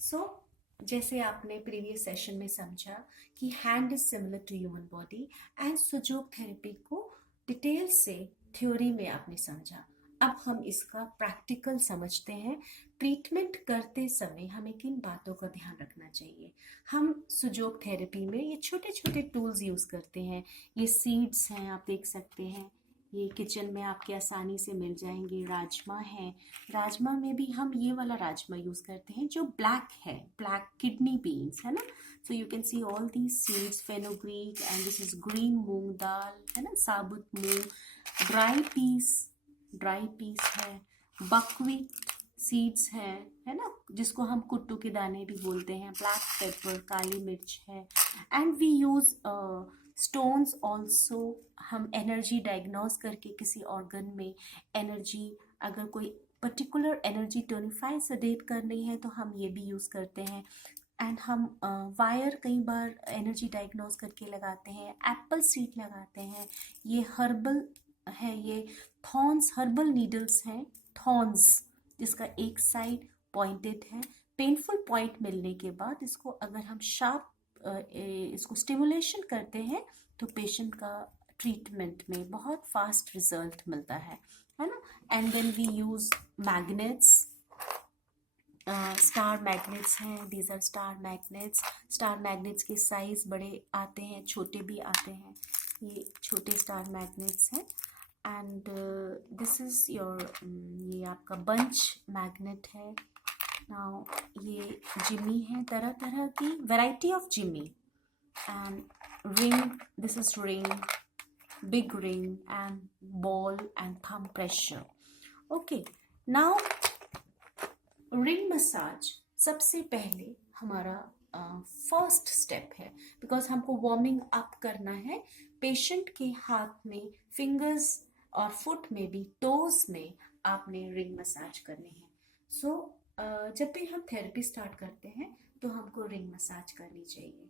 सो जैसे आपने previous session में समझा कि hand is similar to human body and Sujok therapy को डिटेल से थ्योरी में आपने समझा। अब हम इसका प्रैक्टिकल समझते हैं। ट्रीटमेंट करते समय हमें किन बातों का ध्यान रखना चाहिए। हम सुजोग थेरेपी में ये छोटे छोटे टूल्स यूज़ करते हैं। ये सीड्स हैं, आप देख सकते हैं, ये किचन में आपके आसानी से मिल जाएंगे। राजमा है, राजमा में भी हम ये वाला राजमा यूज़ करते हैं जो ब्लैक है, ब्लैक किडनी बीन्स है ना। So you can see all these seeds, fenugreek, and this is green moong dal है ना, साबुत मूंग। ड्राई पीस है, बकवीट सीड्स है ना, जिसको हम कुट्टू के दाने भी बोलते हैं। ब्लैक पेपर, काली मिर्च है। And we use stones also. हम एनर्जी डायग्नोस करके किसी ऑर्गन में एनर्जी, अगर कोई पर्टिकुलर एनर्जी टोनिफाई सडेट करनी है तो हम ये भी यूज़ करते हैं। एंड हम वायर कई बार एनर्जी डायग्नोस करके लगाते हैं। एप्पल सीड लगाते हैं। ये हर्बल है, ये थॉर्न्स हर्बल नीडल्स हैं, थॉर्न्स, जिसका एक साइड पॉइंटेड है। पेनफुल पॉइंट मिलने के बाद इसको अगर हम शार्प इसको स्टिमुलेशन करते हैं तो पेशेंट का ट्रीटमेंट में बहुत फास्ट रिजल्ट मिलता है ना। And then we use magnets, star magnets हैं, these are star magnets. Star magnets के साइज बड़े आते हैं, छोटे भी आते हैं। ये छोटे स्टार मैग्नेट्स हैं। एंड दिस इज योर, ये आपका बंच मैग्नेट है। नाउ ये जिमी है, तरह तरह की variety of jimmy. And ring, this is ring, big ring and ball and thumb pressure. Okay, now ring massage सबसे पहले हमारा फर्स्ट स्टेप है, बिकॉज हमको वार्मिंग अप करना है। पेशेंट के हाथ में, फिंगर्स और फुट में भी, टोज में आपने रिंग मसाज करनी है। सो जब भी हम थेरेपी स्टार्ट करते हैं तो हमको रिंग मसाज करनी चाहिए।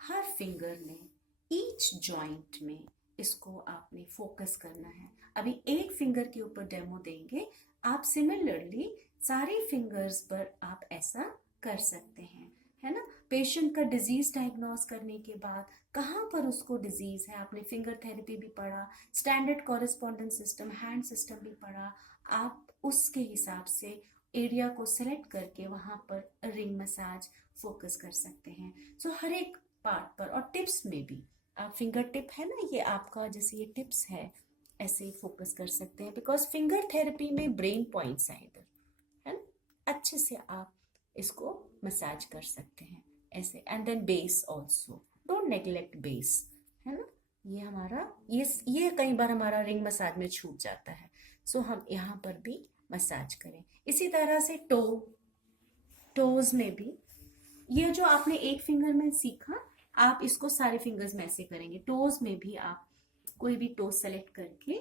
हर फिंगर में, ईच जॉइंट में इसको आपने फोकस करना है। अभी एक फिंगर के ऊपर डेमो देंगे, आप सिमिलरली सारे फिंगर्स पर आप ऐसा कर सकते हैं, है ना। पेशेंट का डिजीज डायग्नोस करने के बाद कहाँ पर उसको डिजीज है, आपने फिंगर थेरेपी भी पढ़ा, standard correspondence system, hand system भी पढ़ा। आप उसके हिसाब से एरिया को सेलेक्ट करके वहाँ पर रिंग मसाज फोकस कर सकते हैं। सो हर एक पार्ट पर, और टिप्स में भी, आप फिंगर टिप है ना, ये आपका जैसे ये टिप्स है, ऐसे ही फोकस कर सकते हैं। बिकॉज फिंगर थेरेपी में ब्रेन पॉइंट्स हैं इधर, है ना। अच्छे से आप इसको मसाज कर सकते हैं ऐसे। And then base also, don't neglect base, है ना। ये हमारा, ये कई बार हमारा रिंग मसाज में छूट जाता है। सो हम यहाँ पर भी मसाज करें। इसी तरह से टोज में भी, ये जो आपने एक फिंगर में सीखा, आप इसको सारे फिंगर्स में ऐसे करेंगे। टोज में भी आप कोई भी टोज सेलेक्ट करके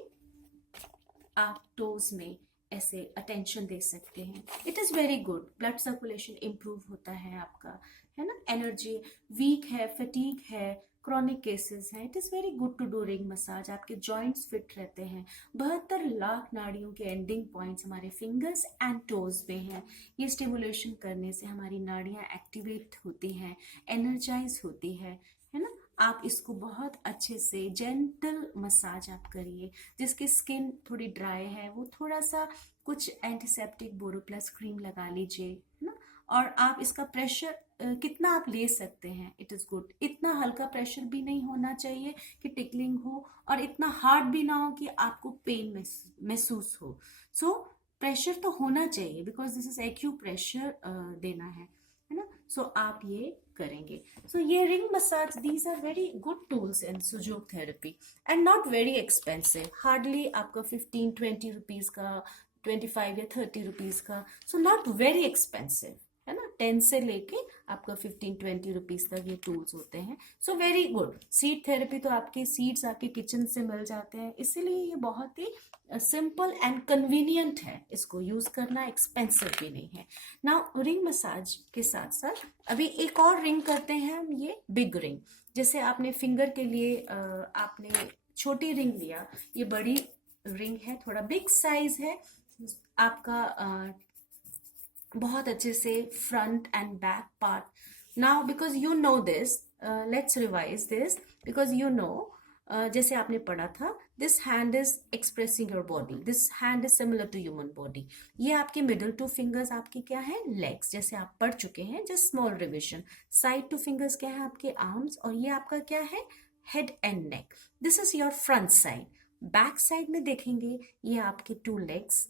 आप टोज में ऐसे अटेंशन दे सकते हैं। It is very good, blood circulation improve होता है आपका, है ना। एनर्जी वीक है, फटीग है, क्रॉनिक केसेस हैं, it is very good to do ring massage. आपके जॉइंट्स फिट रहते हैं। 72 लाख नाड़ियों के एंडिंग पॉइंट्स हमारे फिंगर्स एंड टोज में हैं। ये स्टिमुलेशन करने से हमारी नाड़ियाँ एक्टिवेट होती हैं, एनर्जाइज होती है ना। आप इसको बहुत अच्छे से जेंटल मसाज आप करिए। जिसकी स्किन थोड़ी ड्राई है वो थोड़ा सा कुछ एंटीसेप्टिक बोरोप्लस क्रीम लगा लीजिए, है ना। और आप इसका प्रेशर कितना आप ले सकते हैं, इट इज़ गुड। इतना हल्का प्रेशर भी नहीं होना चाहिए कि टिकलिंग हो, और इतना हार्ड भी ना हो कि आपको पेन महसूस हो। सो प्रेशर तो होना चाहिए, because this is acupressure देना है ना। सो आप ये करेंगे। सो ये ring massage, these are very good tools in Sujok therapy and not very expensive. Hardly आपका 15-20 रुपीज़ का, 25 या 30 रुपीज़ का। सो नॉट वेरी एक्सपेंसिव, है ना। 10 से लेके आपका 15-20 रुपीज़ तक ये टूल्स होते हैं। So very good. Seed therapy तो आपके सीड्स आपके किचन से मिल जाते हैं, इसीलिए ये बहुत ही सिंपल एंड कन्वीनियंट है। इसको यूज़ करना एक्सपेंसिव भी नहीं है ना। रिंग मसाज के साथ साथ अभी एक और रिंग करते हैं हम, ये बिग रिंग। जैसे आपने फिंगर के लिए आपने छोटी रिंग लिया, ये बड़ी रिंग है, थोड़ा बिग साइज है आपका। बहुत अच्छे से front and back part. Now because you know this, let's revise this, because you know, जैसे आपने पढ़ा था, this hand is expressing your body, this hand is similar to human body. ये आपके मिडल टू फिंगर्स आपके क्या है, legs, जैसे आप पढ़ चुके हैं, just small revision. Side two fingers क्या है, आपके आर्म्स, और ये आपका क्या है, head and neck. This is your front side. Back side में देखेंगे, ये आपके टू लेग्स,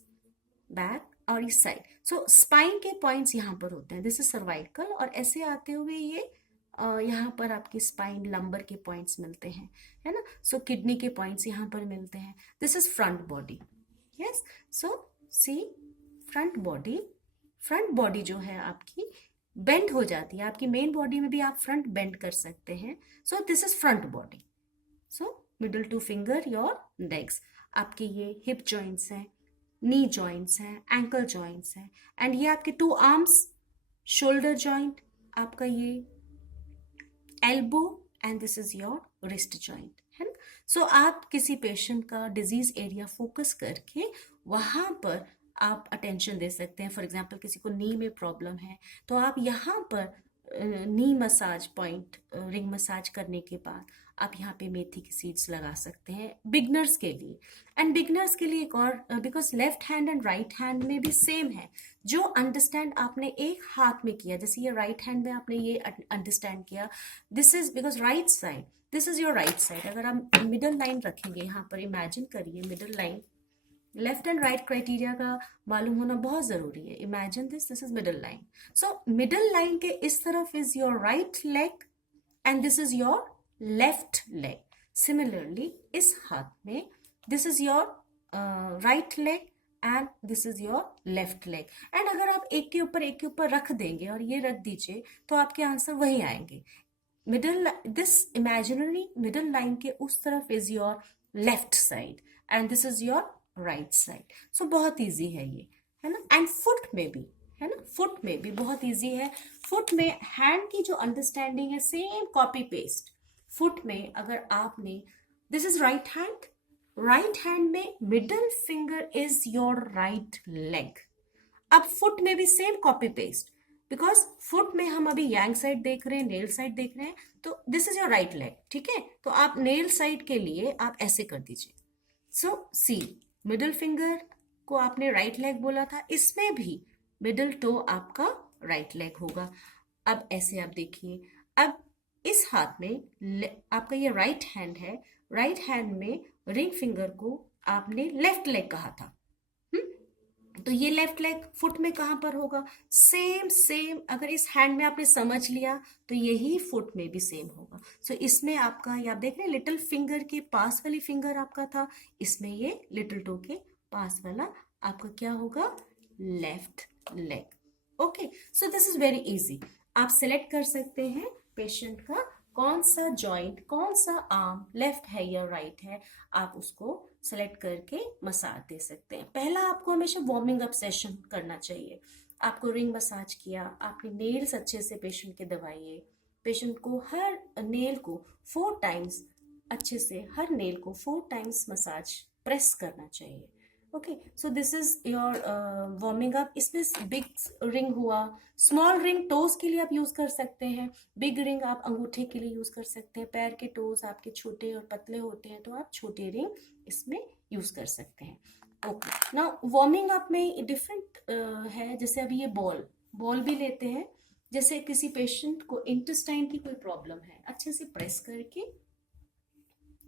बैक और इस साइड। सो स्पाइन के पॉइंट्स यहाँ पर होते हैं, दिस इज सर्वाइकल, और ऐसे आते हुए ये यहाँ पर आपकी स्पाइन लंबर के पॉइंट्स मिलते हैं, है ना। सो किडनी के पॉइंट्स यहाँ पर मिलते हैं। This is front body. Yes, so see front body, front body जो है आपकी बेंड हो जाती है, आपकी मेन बॉडी में भी आप फ्रंट बेंड कर सकते हैं। So this is front body. So middle two finger your legs, आपके ये हिप जॉइंट्स हैं, नी जॉइंट्स हैं, एंकल जॉइंट्स हैं, एंड ये आपके टू आर्म्स, शोल्डर जॉइंट, आपका ये elbow, and this is your wrist joint, है ना। सो आप किसी पेशेंट का डिजीज एरिया फोकस करके वहां पर आप अटेंशन दे सकते हैं। फॉर एग्जांपल किसी को नी में प्रॉब्लम है, तो आप यहाँ पर नी मसाज पॉइंट, रिंग मसाज करने के बाद आप यहाँ पे मेथी की सीड्स लगा सकते हैं बिगनर्स के लिए। एंड बिगनर्स के लिए एक और, because left hand and right hand में भी सेम है, जो अंडरस्टैंड आपने एक हाथ में किया, जैसे ये राइट हैंड में आपने ये अंडरस्टैंड किया, this is because right side, this is your right side. अगर आप मिडल लाइन रखेंगे यहाँ पर, इमेजिन करिए middle line, left and right criteria का मालूम होना बहुत जरूरी है। Imagine this, this is middle line. So middle line के इस तरफ is your right leg and this is your left leg. Similarly इस हाथ में, this is your right leg and this is your left leg. And अगर आप एक के ऊपर रख देंगे और ये रख दीजिए, तो आपके आंसर वही आएंगे। Middle, this imaginary middle line के उस तरफ is your left side and this is your right side. So बहुत इजी है ये, है ना। एंड फुट में भी, है ना, फुट में भी बहुत इजी है। फुट में हैंड की जो अंडरस्टैंडिंग है, सेम कॉपी पेस्ट। फुट में अगर आपने, this is right hand, right hand में middle finger is your right leg. अब फुट में भी same copy paste, because foot में हम अभी यांग साइड देख रहे हैं, नेल साइड देख रहे हैं, तो this is your right leg, ठीक है। तो आप नेल साइड के लिए आप ऐसे कर दीजिए। सो सी, मिडल फिंगर को आपने राइट लेग बोला था, इसमें भी मिडल टो आपका राइट लेग होगा। अब ऐसे आप देखिए, अब इस हाथ में आपका ये राइट हैंड है, राइट हैंड में रिंग फिंगर को आपने लेफ्ट लेग कहा था, तो ये लेफ्ट लेग फुट में कहां पर होगा, सेम सेम। अगर इस हैंड में आपने समझ लिया, तो यही फुट में भी सेम होगा। सो इसमें आपका, ये आप देख रहे हैं, लिटिल फिंगर के पास वाली फिंगर आपका था, इसमें ये लिटिल टो के पास वाला आपका क्या होगा, left leg. Okay, so this is very easy. आप सिलेक्ट कर सकते हैं पेशेंट का कौन सा जॉइंट, कौन सा आर्म लेफ्ट है या राइट है, आप उसको सेलेक्ट करके मसाज दे सकते हैं। पहला आपको हमेशा वार्मिंग अप सेशन करना चाहिए। आपको रिंग मसाज किया, आपने नेल्स अच्छे से पेशेंट के दबाइए, पेशेंट को हर नेल को 4 टाइम्स अच्छे से, हर नेल को 4 टाइम्स मसाज प्रेस करना चाहिए। Okay, so this is your warming up. इसमें बिग रिंग हुआ, स्मॉल रिंग टोज के लिए आप यूज कर सकते हैं, बिग रिंग आप अंगूठे के लिए यूज कर सकते हैं। पैर के टोज आपके छोटे और पतले होते हैं, तो आप छोटे रिंग इसमें यूज कर सकते हैं। ओके, नाउ वार्मिंग अप में डिफरेंट है। जैसे अभी ये बॉल भी लेते हैं, जैसे किसी पेशेंट को इंटेस्टाइन की कोई प्रॉब्लम है, अच्छे से प्रेस करके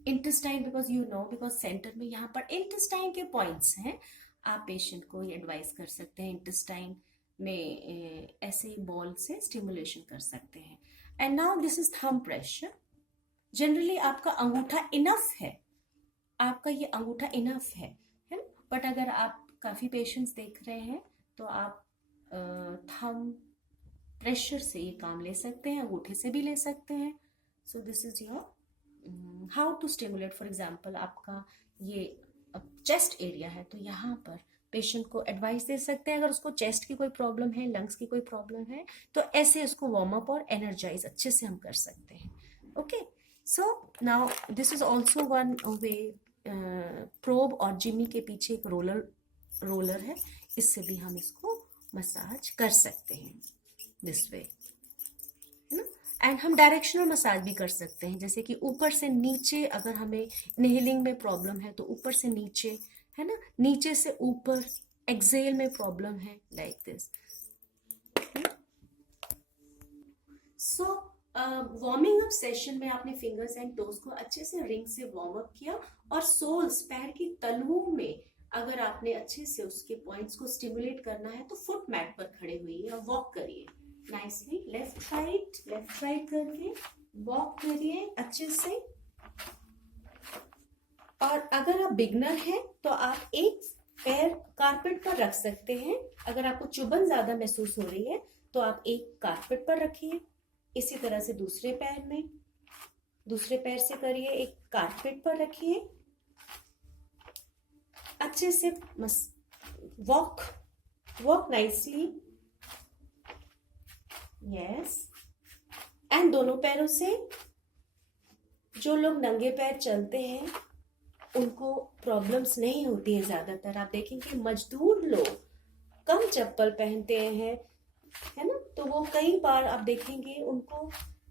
intestine, because you no, because centre में यहाँ पर इंटेस्टाइन के पॉइंट्स हैं, आप पेशेंट को ये एडवाइस कर सकते हैं इंटेस्टाइन में ऐसे बॉल से स्टिमुलेशन कर सकते हैं। And now this is thumb pressure. Generally आपका अंगूठा इनफ है, आपका ये अंगूठा इनफ है ना। बट अगर आप काफ़ी पेशेंट्स देख रहे हैं, तो आप थंब प्रेशर से ये काम ले सकते हैं, अंगूठे से भी ले सकते हैं। So this is your how to stimulate. For example आपका ये चेस्ट एरिया है, तो यहाँ पर पेशेंट को एडवाइस दे सकते हैं, अगर उसको चेस्ट की कोई प्रॉब्लम है, लंग्स की कोई प्रॉब्लम है, तो ऐसे उसको वार्म अप और एनर्जाइज अच्छे से हम कर सकते हैं। Okay, so now this is also one way. Probe और जिमी के पीछे एक रोलर है, इससे भी हम इसको मसाज कर सकते हैं दिस वे, है ना। एंड हम डायरेक्शनल मसाज भी कर सकते हैं, जैसे कि ऊपर से नीचे, अगर हमें इनहेलिंग में प्रॉब्लम है तो ऊपर से नीचे, है ना, नीचे से ऊपर, एक्सेल में प्रॉब्लम है, like this. So warming up session में आपने फिंगर्स एंड टोज को अच्छे से रिंग से वार्म अप किया, और सोल्स, पैर की तलुओं में अगर आपने अच्छे से उसके पॉइंट्स को स्टिमुलेट करना है तो फुट मैट पर खड़े हुई और वॉक करिए नाइसली, लेफ्ट राइट करके वॉक करिए अच्छे से। और अगर आप बिगनर हैं तो आप एक पैर कारपेट पर रख सकते हैं। अगर आपको चुभन ज्यादा महसूस हो रही है तो आप एक कारपेट पर रखिए। इसी तरह से दूसरे पैर से करिए, एक कारपेट पर रखिए, अच्छे से वॉक नाइसली, यस। एंड दोनों पैरों से, जो लोग नंगे पैर चलते हैं उनको प्रॉब्लम्स नहीं होती है ज्यादातर। आप देखेंगे मजदूर लोग कम चप्पल पहनते हैं, है ना, तो वो कई बार आप देखेंगे उनको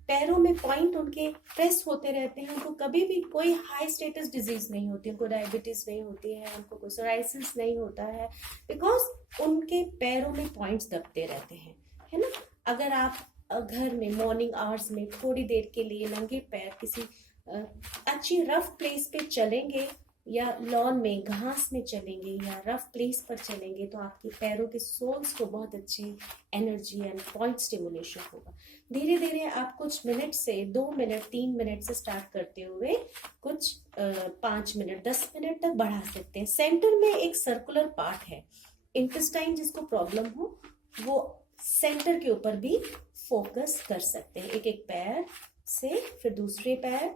पैरों में पॉइंट उनके प्रेस होते रहते हैं। उनको कभी भी कोई हाई स्टेटस डिजीज नहीं होती, उनको डायबिटीज नहीं होती है, उनको कोई सोराइसिस नहीं होता है, बिकॉज उनके पैरों में पॉइंट्स दबते रहते हैं, है ना। अगर आप घर में मॉर्निंग आवर्स में थोड़ी देर के लिए नंगे पैर किसी अच्छी रफ प्लेस पे चलेंगे, या लॉन में घास में चलेंगे, या रफ प्लेस पर चलेंगे, तो आपके पैरों के सोल्स को बहुत अच्छी एनर्जी एंड पॉइंट स्टिमुलेशन होगा। धीरे धीरे आप कुछ मिनट से 2 मिनट 3 मिनट से स्टार्ट करते हुए कुछ 5 मिनट 10 मिनट तक बढ़ा सकते हैं। सेंटर में एक सर्कुलर पार्ट है, इंटेस्टाइन जिसको प्रॉब्लम हो वो सेंटर के ऊपर भी फोकस कर सकते हैं। एक एक पैर से, फिर दूसरे पैर,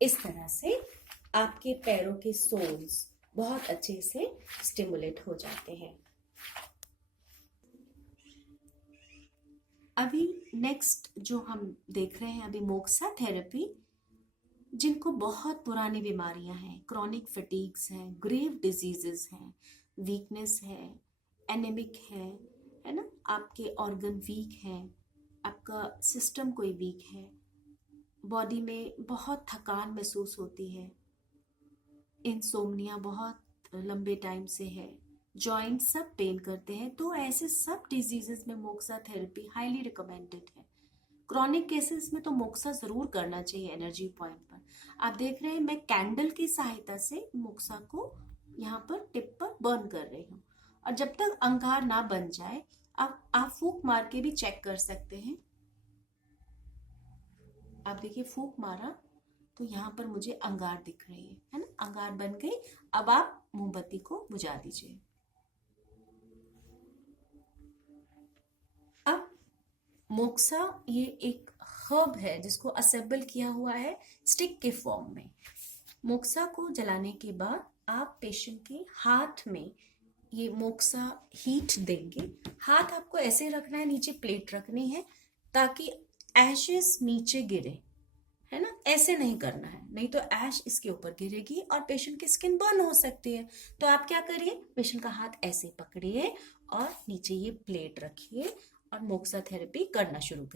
इस तरह से आपके पैरों के सोल्स बहुत अच्छे से स्टिमुलेट हो जाते हैं। अभी नेक्स्ट जो हम देख रहे हैं अभी मोक्सा थेरेपी, जिनको बहुत पुरानी बीमारियां हैं, क्रॉनिक फटीग्स हैं, ग्रेव डिजीजेस हैं, वीकनेस है, एनेमिक है ना, आपके ऑर्गन वीक हैं, आपका सिस्टम कोई वीक है, बॉडी में बहुत थकान महसूस होती है, इंसोम्निया बहुत लंबे टाइम से है, जॉइंट सब पेन करते हैं, तो ऐसे सब डिजीजेस में मोक्सा थेरेपी हाईली रिकमेंडेड है। क्रॉनिक केसेस में तो मोक्सा जरूर करना चाहिए एनर्जी पॉइंट पर। आप देख रहे हैं मैं कैंडल की सहायता से मोक्सा को यहाँ पर टिप पर बर्न कर रही हूँ, और जब तक अंगार ना बन जाए आप फूंक मार के भी चेक कर सकते हैं। आप देखिए फूंक मारा तो यहाँ पर मुझे अंगार दिख रही है ना, अंगार बन गई। अब आप मोमबत्ती को बुझा दीजिए। अब मोक्सा ये एक हर्ब है जिसको असेंबल किया हुआ है स्टिक के फॉर्म में। मोक्सा को जलाने के बाद आप पेशेंट के हाथ में ये मोक्सा हीट देंगे। हाथ आपको ऐसे रखना है, नीचे प्लेट रखनी है ताकि एशेस नीचे गिरे, है ना, ऐसे नहीं करना है, नहीं तो ऐश इसके ऊपर गिरेगी और पेशेंट की स्किन बर्न हो सकती है। तो आप क्या करिए, पेशेंट का हाथ ऐसे पकड़िए और नीचे ये प्लेट रखिए और मोक्सा थेरेपी करना शुरू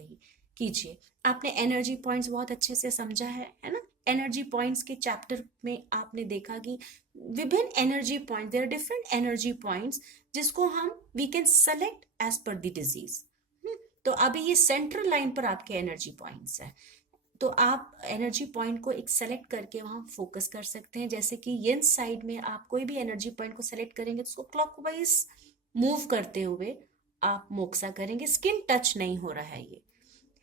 कीजिए। आपने एनर्जी पॉइंट्स बहुत अच्छे से समझा है ना। एनर्जी पॉइंट्स के चैप्टर में आपने देखा कि विभिन्न energy point, there are different energy points जिसको हम we can select as per the disease. तो अभी ये सेंट्रल लाइन पर आपके एनर्जी पॉइंट्स है, तो आप एनर्जी पॉइंट को एक सेलेक्ट करके वहां फोकस कर सकते हैं। जैसे कि ये साइड में आप कोई भी एनर्जी पॉइंट को सेलेक्ट करेंगे तो उसको क्लॉकवाइज मूव करते हुए आप मोक्सा करेंगे। स्किन टच नहीं हो रहा है ये,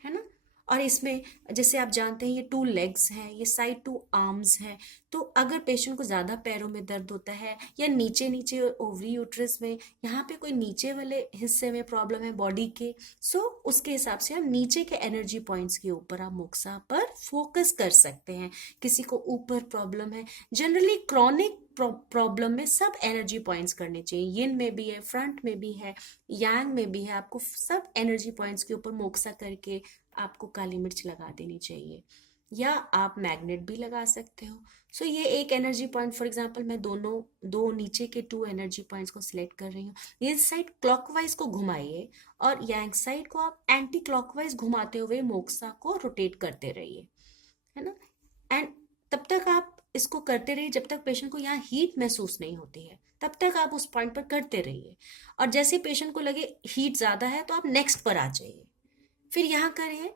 है ना। और इसमें जैसे आप जानते हैं ये 2 लेग्स हैं, ये साइड 2 आर्म्स हैं। तो अगर पेशेंट को ज़्यादा पैरों में दर्द होता है या नीचे ओवरी यूट्रस में, यहाँ पे कोई नीचे वाले हिस्से में प्रॉब्लम है बॉडी के, सो उसके हिसाब से हम नीचे के एनर्जी पॉइंट्स के ऊपर आप मोक्सा पर फोकस कर सकते हैं। किसी को ऊपर प्रॉब्लम है, जनरली क्रॉनिक प्रॉब्लम में सब एनर्जी पॉइंट्स करने चाहिए। यिन में भी है, फ्रंट में भी है, यांग में भी है। आपको सब एनर्जी पॉइंट्स के ऊपर मोक्सा करके आपको काली मिर्च लगा देनी चाहिए, या आप मैग्नेट भी लगा सकते हो। सो ये एक एनर्जी पॉइंट, फॉर एग्जांपल मैं दो नीचे के 2 एनर्जी पॉइंट्स को सिलेक्ट कर रही हूँ। ये साइड क्लॉकवाइज को घुमाइए और यांग साइड को आप एंटी क्लॉकवाइज घुमाते हुए मोक्सा को रोटेट करते रहिए, है ना। एंड तब तक आप इसको करते रहिए जब तक पेशेंट को यहाँ हीट महसूस नहीं होती है, तब तक आप उस पॉइंट पर करते रहिए। और जैसे पेशेंट को लगे हीट ज़्यादा है तो आप नेक्स्ट पर आ जाइए, फिर यहाँ करिए।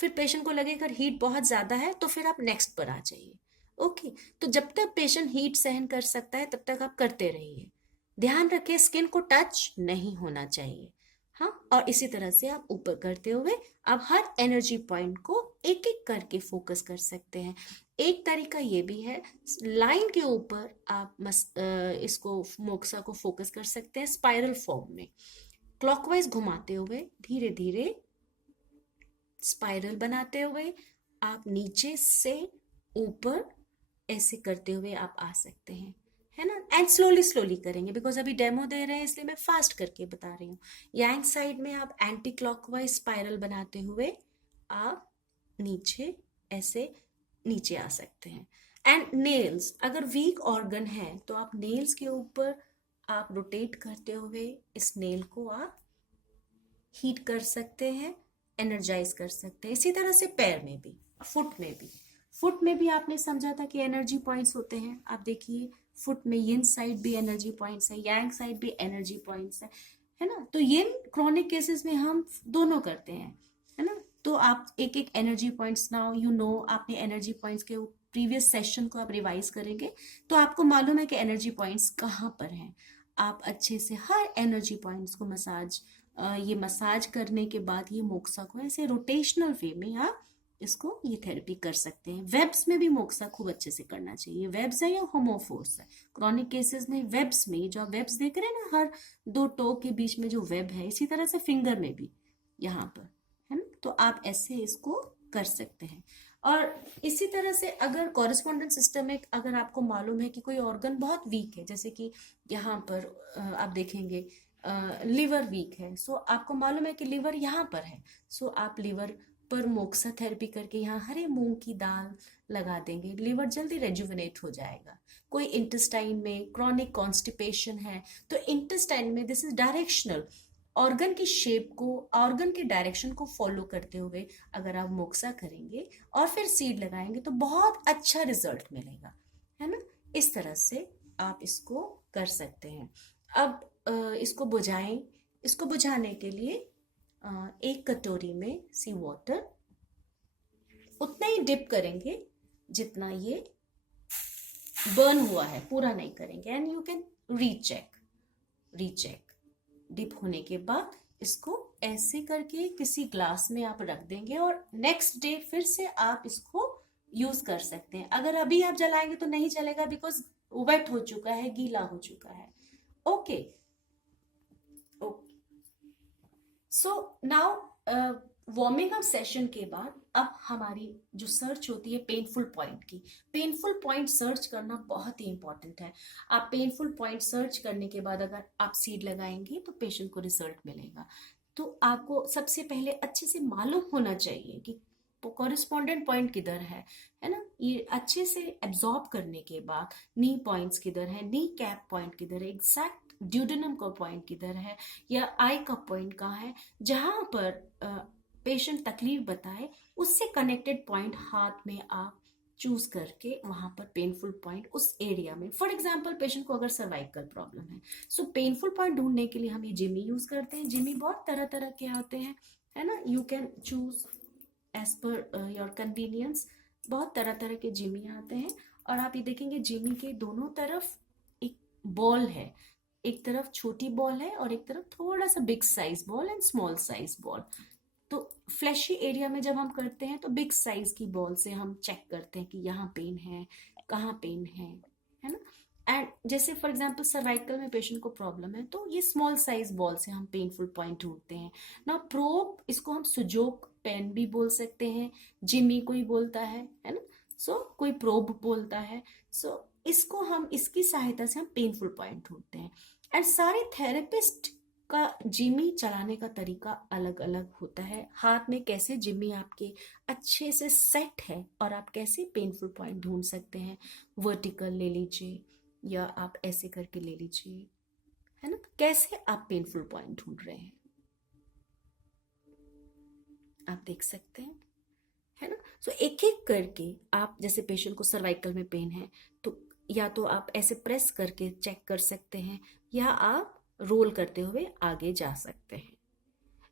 फिर पेशेंट को लगे अगर हीट बहुत ज़्यादा है तो फिर आप नेक्स्ट पर आ जाइए। ओके, तो जब तक पेशेंट हीट सहन कर सकता है तब तक आप करते रहिए। ध्यान रखें स्किन को टच नहीं होना चाहिए। हाँ, और इसी तरह से आप ऊपर करते हुए आप हर एनर्जी पॉइंट को एक एक करके फोकस कर सकते हैं। एक तरीका ये भी है, लाइन के ऊपर आप इसको मोक्सा को फोकस कर सकते हैं स्पाइरल फॉर्म में, क्लॉकवाइज घुमाते हुए धीरे धीरे स्पाइरल बनाते हुए आप नीचे से ऊपर ऐसे करते हुए आप आ सकते हैं, है ना। एंड स्लोली स्लोली करेंगे, बिकॉज अभी डेमो दे रहे हैं इसलिए मैं फास्ट करके बता रही हूँ। यांग साइड में आप एंटी क्लॉकवाइज स्पाइरल बनाते हुए आप नीचे ऐसे नीचे आ सकते हैं। एंड नेल्स, अगर वीक ऑर्गन है तो आप नेल्स के ऊपर आप रोटेट करते हुए इस नेल को आप हीट कर सकते हैं, एनर्जाइज कर सकते हैं। इसी तरह से पैर में भी, फुट में भी आपने समझा था कि एनर्जी पॉइंट्स होते हैं। आप देखिए फुट में यिन साइड भी एनर्जी पॉइंट्स है, यांग साइड भी एनर्जी पॉइंट्स है ना। तो यिन क्रॉनिक केसेस में हम दोनों करते हैं, है ना। तो आप एक एक energy points now you no, आपने एनर्जी पॉइंट्स के प्रीवियस सेशन को आप रिवाइज करेंगे तो आपको मालूम है कि एनर्जी पॉइंट्स कहाँ पर हैं। आप अच्छे से हर एनर्जी पॉइंट्स को ये मसाज करने के बाद ये मोक्सा को ऐसे रोटेशनल वे में आप इसको ये थेरेपी कर सकते हैं। वेब्स में भी मोक्सा खूब अच्छे से करना चाहिए। वेब्स है या होमोफोर्स है, क्रॉनिक केसेस में वेब्स में, जो आप वेब्स देख रहे हैं ना हर 2 टो के बीच में जो वेब है, इसी तरह से फिंगर में भी यहाँ पर, है ना। तो आप ऐसे इसको कर सकते हैं। और इसी तरह से अगर कॉरेस्पॉन्डेंट सिस्टमिक, अगर आपको मालूम है कि कोई ऑर्गन बहुत वीक है, जैसे कि यहाँ पर आप देखेंगे लिवर वीक है, सो आपको मालूम है कि लिवर यहाँ पर है, सो आप लिवर पर मोक्सा थेरेपी करके यहाँ हरे मूंग की दाल लगा देंगे, लिवर जल्दी रेजुविनेट हो जाएगा। कोई इंटेस्टाइन में क्रॉनिक कॉन्स्टिपेशन है तो इंटेस्टाइन में दिस इज डायरेक्शनल, ऑर्गन की शेप को, ऑर्गन के डायरेक्शन को फॉलो करते हुए अगर आप मोक्सा करेंगे और फिर सीड लगाएंगे तो बहुत अच्छा रिजल्ट मिलेगा, है ना। इस तरह से आप इसको कर सकते हैं। अब इसको बुझाएं। इसको बुझाने के लिए एक कटोरी में सी वाटर उतना ही डिप करेंगे जितना ये बर्न हुआ है, पूरा नहीं करेंगे। And you can recheck dip होने के बाद इसको ऐसे करके किसी ग्लास में आप रख देंगे और नेक्स्ट डे फिर से आप इसको यूज कर सकते हैं। अगर अभी आप जलाएंगे तो नहीं चलेगा, बिकॉज वेट हो चुका है, गीला हो चुका है। Okay, so now warming up session के बाद अब हमारी जो सर्च होती है पेनफुल पॉइंट की, पेनफुल पॉइंट सर्च करना बहुत ही इंपॉर्टेंट है। आप पेनफुल पॉइंट सर्च करने के बाद अगर आप सीड लगाएंगे तो पेशेंट को रिजल्ट मिलेगा। तो आपको सबसे पहले अच्छे से मालूम होना चाहिए कि कॉरेस्पॉन्डेंट पॉइंट किधर है ना। ये अच्छे से एब्जॉर्ब करने के बाद नी पॉइंट्स किधर है, नी कैप पॉइंट किधर है, एग्जैक्ट ड्यूडेनम का पॉइंट किधर है या आई का पॉइंट कहाँ है, जहां पर पेशेंट तकलीफ बताए उससे कनेक्टेड पॉइंट हाथ में आप चूज करके वहां पर पेनफुल पॉइंट उस एरिया में, फॉर एग्जांपल पेशेंट को अगर सर्वाइकल प्रॉब्लम है, सो पेनफुल पॉइंट ढूंढने के लिए हम ये जिमी यूज करते हैं। जिमी बहुत तरह तरह के आते हैं, है ना। You can choose as per your convenience, बहुत तरह तरह के जिमी आते हैं। और आप ये देखेंगे जिमी के दोनों तरफ एक बॉल है, एक तरफ छोटी बॉल है और एक तरफ थोड़ा सा big size ball and small size ball. तो फ्लैशी एरिया में जब हम करते हैं तो बिग साइज की बॉल से हम चेक करते हैं कि यहाँ पेन है, कहाँ पेन है ना। एंड जैसे फॉर एग्जांपल सर्वाइकल में पेशेंट को प्रॉब्लम है तो ये स्मॉल साइज बॉल से हम पेनफुल पॉइंट ढूंढते हैं ना। प्रोब, इसको हम सुजोक पेन भी बोल सकते हैं, जिमी कोई बोलता है ना। सो कोई प्रोब बोलता है। सो इसको हम, इसकी सहायता से हम पेनफुल पॉइंट ढूंढते हैं। एंड सारे थेरेपिस्ट का जिमी चलाने का तरीका अलग अलग होता है। हाथ में कैसे जिमी आपके अच्छे से सेट है और आप कैसे पेनफुल पॉइंट ढूंढ सकते हैं। वर्टिकल ले लीजिए या आप ऐसे करके ले लीजिए, है ना, कैसे आप पेनफुल पॉइंट ढूंढ रहे हैं आप देख सकते हैं, है ना। सो एक एक करके आप, जैसे पेशेंट को सर्वाइकल में पेन है तो या तो आप ऐसे प्रेस करके चेक कर सकते हैं या आप रोल करते हुए आगे जा सकते हैं।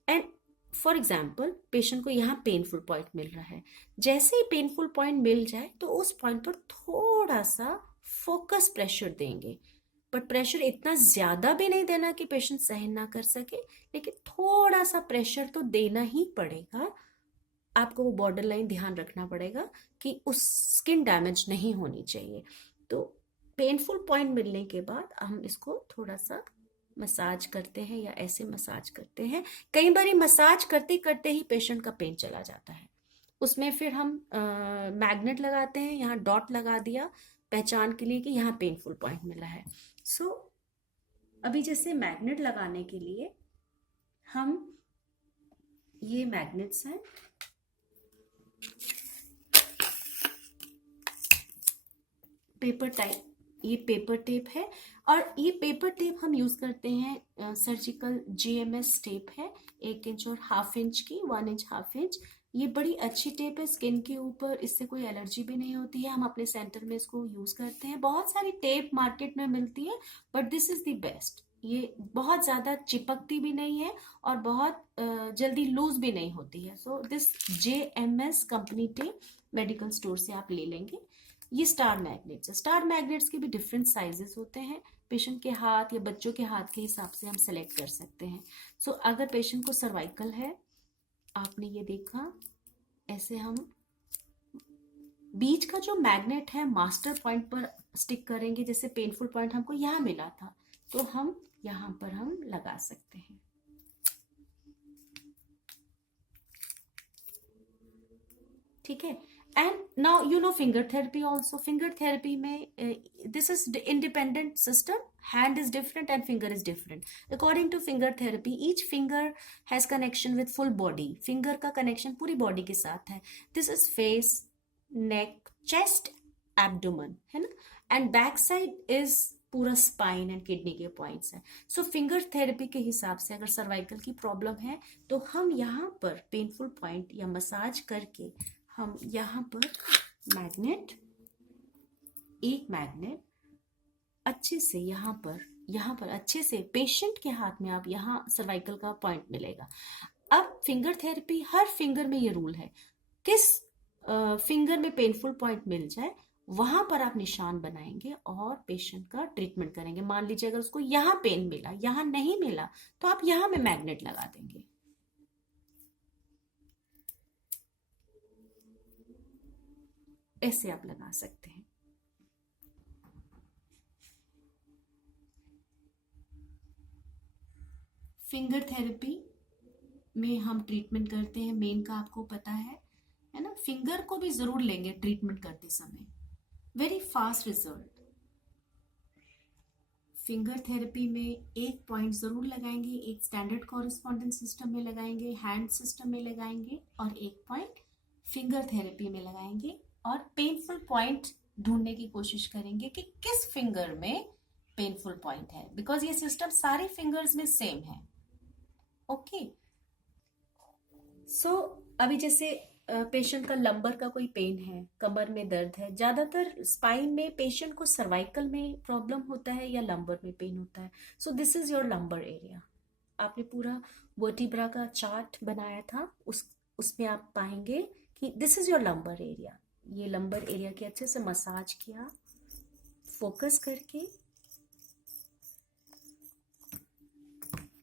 एंड फॉर एग्जाम्पल पेशेंट को यहाँ पेनफुल पॉइंट मिल रहा है, जैसे ही पेनफुल पॉइंट मिल जाए तो उस पॉइंट पर थोड़ा सा फोकस प्रेशर देंगे, बट प्रेशर इतना ज्यादा भी नहीं देना कि पेशेंट सहन ना कर सके, लेकिन थोड़ा सा प्रेशर तो देना ही पड़ेगा। आपको वो बॉर्डर लाइन ध्यान रखना पड़ेगा कि उस स्किन डैमेज नहीं होनी चाहिए। तो पेनफुल पॉइंट मिलने के बाद हम इसको थोड़ा सा मसाज करते हैं या ऐसे मसाज करते हैं। कई बार मसाज करते करते ही पेशेंट का पेन चला जाता है, उसमें फिर हम मैग्नेट लगाते हैं, यहाँ डॉट लगा दिया पहचान के लिए कि यहाँ पेनफुल पॉइंट मिला है। सो अभी जैसे मैग्नेट लगाने के लिए हम, ये मैग्नेट्स हैं, पेपर टाइप, ये पेपर टेप है और ये पेपर टेप हम यूज करते हैं सर्जिकल GMS टेप है 1 इंच और 1/2 इंच की, 1 इंच 1/2 इंच। ये बड़ी अच्छी टेप है स्किन के ऊपर, इससे कोई एलर्जी भी नहीं होती है। हम अपने सेंटर में इसको यूज करते हैं। बहुत सारी टेप मार्केट में मिलती है but this is the best. ये बहुत ज्यादा चिपकती भी नहीं है और बहुत जल्दी लूज भी नहीं होती है। So this JMS company tape medical store से आप ले लेंगे। ये स्टार मैग्नेट्स है। स्टार मैग्नेट्स के भी डिफरेंट साइजेस होते हैं, पेशेंट के हाथ या बच्चों के हाथ के हिसाब से हम सेलेक्ट कर सकते हैं। सो अगर पेशेंट को सर्वाइकल है, आपने ये देखा, ऐसे हम बीच का जो मैग्नेट है मास्टर पॉइंट पर स्टिक करेंगे। जैसे पेनफुल पॉइंट हमको यहाँ मिला था तो हम यहाँ पर हम लगा सकते हैं। ठीक है। And now you know finger therapy also. Finger therapy में this is independent system, hand is different and finger is different. According to finger therapy, each finger has connection with full body. Finger का connection पूरी body के साथ है। This is face, neck, chest, abdomen, है ना, and back side is पूरा spine and kidney के points हैं। सो फिंगर थेरेपी के हिसाब से अगर सर्वाइकल की प्रॉब्लम है तो हम यहाँ पर पेनफुल पॉइंट या मसाज करके हम यहाँ पर मैग्नेट, एक मैग्नेट अच्छे से यहाँ पर अच्छे से पेशेंट के हाथ में, आप यहाँ सर्वाइकल का पॉइंट मिलेगा। अब फिंगर थेरेपी, हर फिंगर में ये रूल है, किस फिंगर में पेनफुल पॉइंट मिल जाए वहां पर आप निशान बनाएंगे और पेशेंट का ट्रीटमेंट करेंगे। मान लीजिए अगर उसको यहाँ पेन मिला, यहाँ नहीं मिला, तो आप यहाँ में मैग्नेट लगा देंगे। ऐसे आप लगा सकते हैं। फिंगर थेरेपी में हम ट्रीटमेंट करते हैं, मेन का आपको पता है ना। फिंगर को भी जरूर लेंगे ट्रीटमेंट करते समय, very fast result. Finger therapy में एक पॉइंट जरूर लगाएंगे, एक स्टैंडर्ड कॉरेस्पॉन्डेंस सिस्टम में लगाएंगे, हैंड सिस्टम में लगाएंगे और एक पॉइंट फिंगर थेरेपी में लगाएंगे और पेनफुल पॉइंट ढूंढने की कोशिश करेंगे कि किस फिंगर में पेनफुल पॉइंट है, बिकॉज ये सिस्टम सारे फिंगर्स में सेम है। ओके। सो अभी जैसे पेशेंट का लंबर का कोई पेन है, कमर में दर्द है, ज्यादातर स्पाइन में पेशेंट को सर्वाइकल में प्रॉब्लम होता है या लंबर में पेन होता है। सो this is your lumbar area. आपने पूरा वर्टिब्रा का चार्ट बनाया था, उसमें आप पाएंगे कि this is your lumbar area. ये लंबर एरिया के अच्छे से मसाज किया फोकस करके।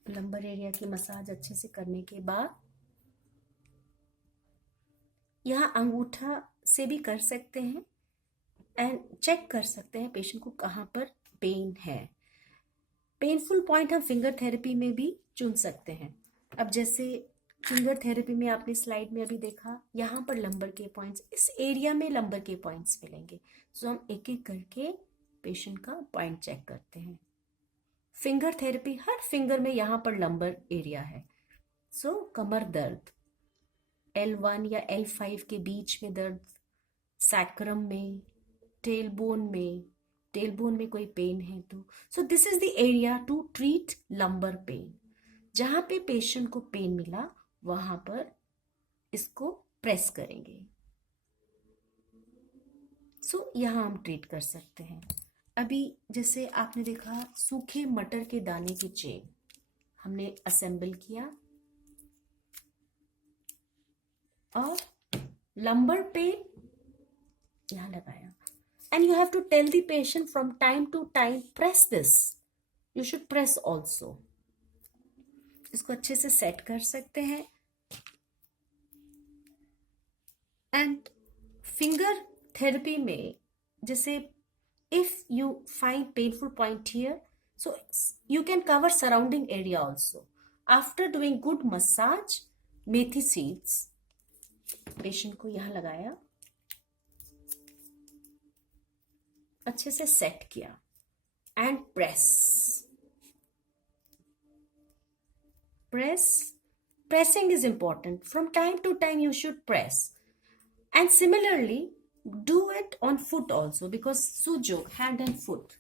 लंबर एरिया की मसाज अच्छे से करने के बाद यहाँ अंगूठा से भी कर सकते हैं एंड चेक कर सकते हैं पेशेंट को कहाँ पर पेन है। पेनफुल पॉइंट हम फिंगर थेरेपी में भी चुन सकते हैं। अब जैसे फिंगर थेरेपी में आपने स्लाइड में अभी देखा, यहाँ पर लंबर के पॉइंट्स, इस एरिया में लंबर के पॉइंट्स मिलेंगे। सो हम एक एक करके पेशेंट का पॉइंट चेक करते हैं। फिंगर थेरेपी, हर फिंगर में यहाँ पर लंबर एरिया है। सो कमर दर्द, L1 या L5 के बीच में दर्द, सैक्रम में, टेलबोन में कोई पेन है तो so this is the area to treat lumbar pain. जहाँ पे पेशेंट को पेन मिला वहां पर इसको प्रेस करेंगे। सो यहाँ हम ट्रीट कर सकते हैं। अभी जैसे आपने देखा सूखे मटर के दाने की चेन हमने असेंबल किया और लंबर पेन यहाँ लगाया। And you have to tell the patient from time to time press this, you should press also. इसको अच्छे से सेट कर सकते हैं। एंड फिंगर थेरेपी में जैसे if you find painful point here, so you can cover surrounding area also. After doing good massage, methi seeds patient को यहाँ लगाया, अच्छे से सेट किया and pressing is important. From time to time you should press, and similarly do it on foot also, because sujo, hand and foot.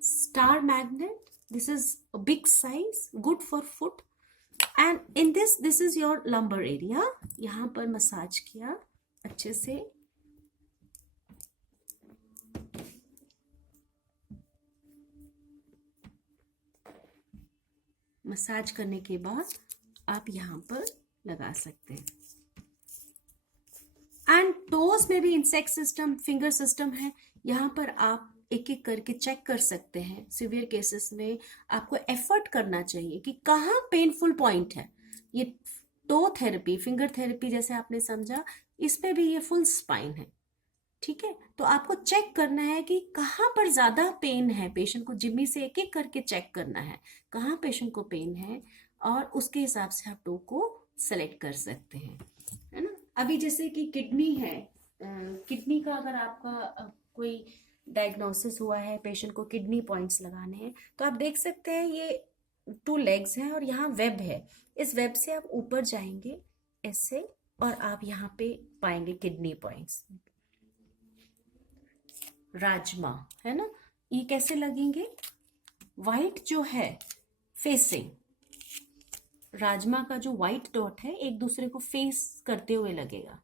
Star magnet, this is a big size, good for foot. And in this is your lumbar area. यहाँ पर massage किया अच्छे से। Massage करने के बाद आप यहाँ पर लगा सकते हैं। एंड टोज में भी इंसेक्ट सिस्टम, फिंगर सिस्टम है, यहाँ पर आप एक एक करके चेक कर सकते हैं। सिवियर केसेस में आपको एफर्ट करना चाहिए कि कहाँ पेनफुल पॉइंट है। ये टो थेरेपी, फिंगर थेरेपी जैसे आपने समझा, इसमें भी ये फुल स्पाइन है, ठीक है। तो आपको चेक करना है कि कहाँ पर ज्यादा पेन है। पेशेंट को जिम्मी से एक एक करके चेक करना है कहाँ पेशेंट को पेन है, और उसके हिसाब से आप टो को सेलेक्ट कर सकते हैं, है ना। अभी जैसे कि किडनी है, किडनी का अगर आपका कोई डायग्नोसिस हुआ है, पेशेंट को किडनी पॉइंट्स लगाने हैं, तो आप देख सकते हैं ये 2 लेग्स हैं और यहाँ वेब है। इस वेब से आप ऊपर जाएंगे ऐसे और आप यहाँ पे पाएंगे किडनी पॉइंट्स। राजमा है ना, ये कैसे लगेंगे? वाइट जो है फेसिंग, राजमा का जो वाइट डॉट है एक दूसरे को फेस करते हुए लगेगा।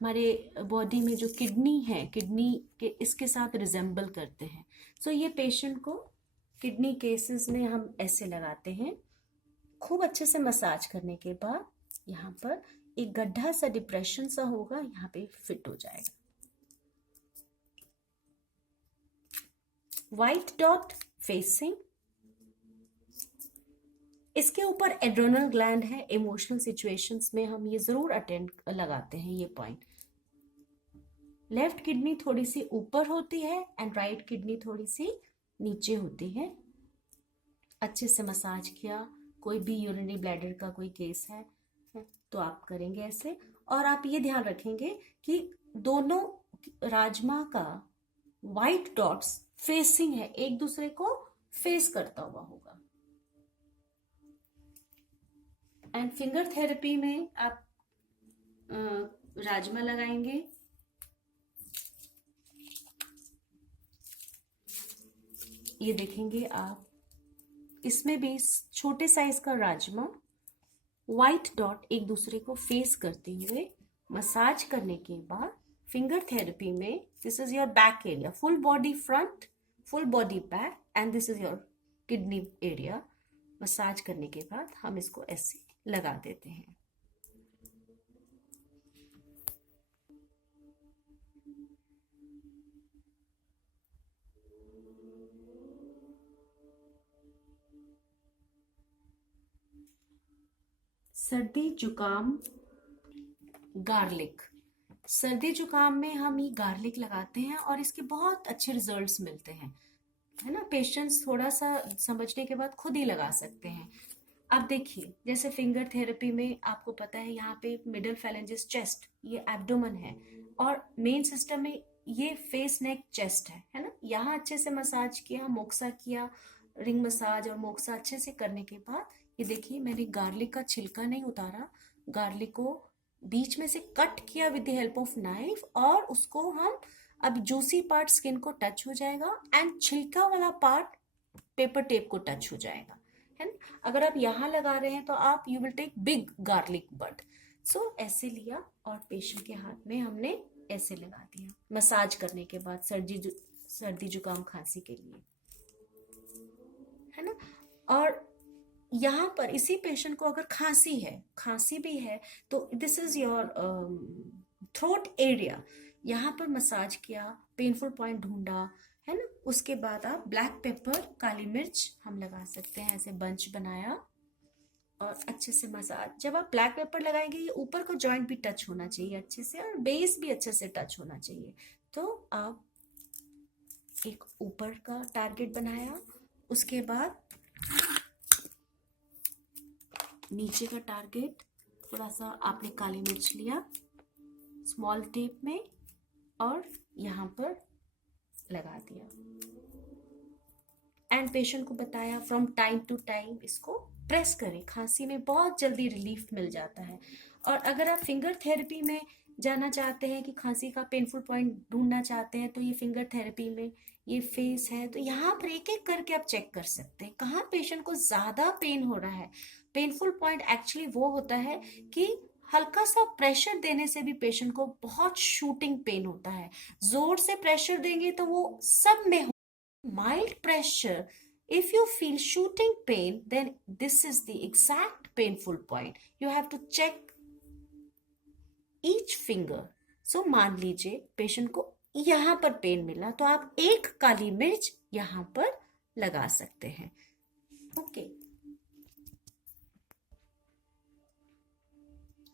हमारे बॉडी में जो किडनी है, किडनी के इसके साथ रिजेंबल करते हैं। सो ये पेशेंट को किडनी केसेस में हम ऐसे लगाते हैं। खूब अच्छे से मसाज करने के बाद यहाँ पर एक गड्ढा सा, डिप्रेशन सा होगा, यहाँ पे फिट हो जाएगा। वाइट डॉट फेसिंग, इसके ऊपर एड्रेनल ग्लैंड है। इमोशनल सिचुएशंस में हम ये जरूर अटेंड लगाते हैं ये पॉइंट। लेफ्ट किडनी थोड़ी सी ऊपर होती है एंड राइट किडनी थोड़ी सी नीचे होती है। अच्छे से मसाज किया। कोई भी यूरिनरी ब्लैडर का कोई केस है तो आप करेंगे ऐसे। और आप ये ध्यान रखेंगे कि दोनों राजमा का वाइट डॉट्स फेसिंग है, एक दूसरे को फेस करता हुआ होगा। एंड फिंगर थेरेपी में आप राजमा लगाएंगे। ये देखेंगे आप, इसमें भी छोटे साइज का राजमा, वाइट डॉट एक दूसरे को फेस करते हुए मसाज करने के बाद फिंगर थेरेपी में this is your back area, full body front, full body back, and this is your kidney area. Massage करने के बाद हम इसको ऐसे लगा देते हैं। सर्दी जुकाम, गार्लिक। सर्दी जुकाम में हम ये गार्लिक लगाते हैं और इसके बहुत अच्छे रिजल्ट्स मिलते हैं, है ना। पेशेंट्स थोड़ा सा समझने के बाद खुद ही लगा सकते हैं। अब देखिए, जैसे फिंगर थेरेपी में आपको पता है यहाँ पे मिडल फैलेंजेस, चेस्ट, ये एब्डोमेन है, और मेन सिस्टम में ये फेस नेक चेस्ट है ना। यहाँ अच्छे से मसाज किया, मोक्सा किया, रिंग मसाज और मोक्सा अच्छे से करने के बाद ये देखिए मैंने गार्लिक का छिलका नहीं उतारा, गार्लिक को बीच में से कट किया with the help of knife, और उसको हम अब जूसी पार्ट स्किन को टच हो जाएगा एंड छिलका वाला पार्ट पेपर टेप को टच हो जाएगा, है ना। अगर आप यहाँ लगा रहे हैं तो आप you will take big garlic bud. So ऐसे लिया और पेशेंट के हाथ में हमने ऐसे लगा दिया मसाज करने के बाद, सर्दी जुकाम खांसी के लिए, है ना। और यहाँ पर इसी पेशेंट को अगर खांसी भी है तो this is your throat area, यहाँ पर मसाज किया, पेनफुल पॉइंट ढूंढा, है ना। उसके बाद आप ब्लैक पेपर, काली मिर्च हम लगा सकते हैं, ऐसे बंच बनाया और अच्छे से मसाज। जब आप ब्लैक पेपर लगाएंगे ये ऊपर का जॉइंट भी टच होना चाहिए अच्छे से और बेस भी अच्छे से टच होना चाहिए। तो आप एक ऊपर का टारगेट बनाया, उसके बाद नीचे का टारगेट, थोड़ा सा आपने काली मिर्च लिया स्मॉल टेप में और यहाँ पर लगा दिया एंड पेशेंट को बताया फ्रॉम टाइम टू टाइम इसको प्रेस करें, खांसी में बहुत जल्दी रिलीफ मिल जाता है। और अगर आप फिंगर थेरेपी में जाना चाहते हैं कि खांसी का पेनफुल पॉइंट ढूंढना चाहते हैं तो ये फिंगर थेरेपी में ये फेस है तो यहाँ पर एक एक करके आप चेक कर सकते हैं कहाँ पेशेंट को ज़्यादा पेन हो रहा है। पेनफुल पॉइंट एक्चुअली वो होता है कि हल्का सा प्रेशर देने से भी पेशेंट को बहुत शूटिंग पेन होता है, जोर से प्रेशर देंगे तो वो सब में हो। Mild pressure, if you feel shooting pain, then this is the exact painful point. You have to check each finger. So मान लीजिए पेशेंट को यहाँ पर पेन मिला तो आप एक काली मिर्च यहाँ पर लगा सकते हैं। ओके,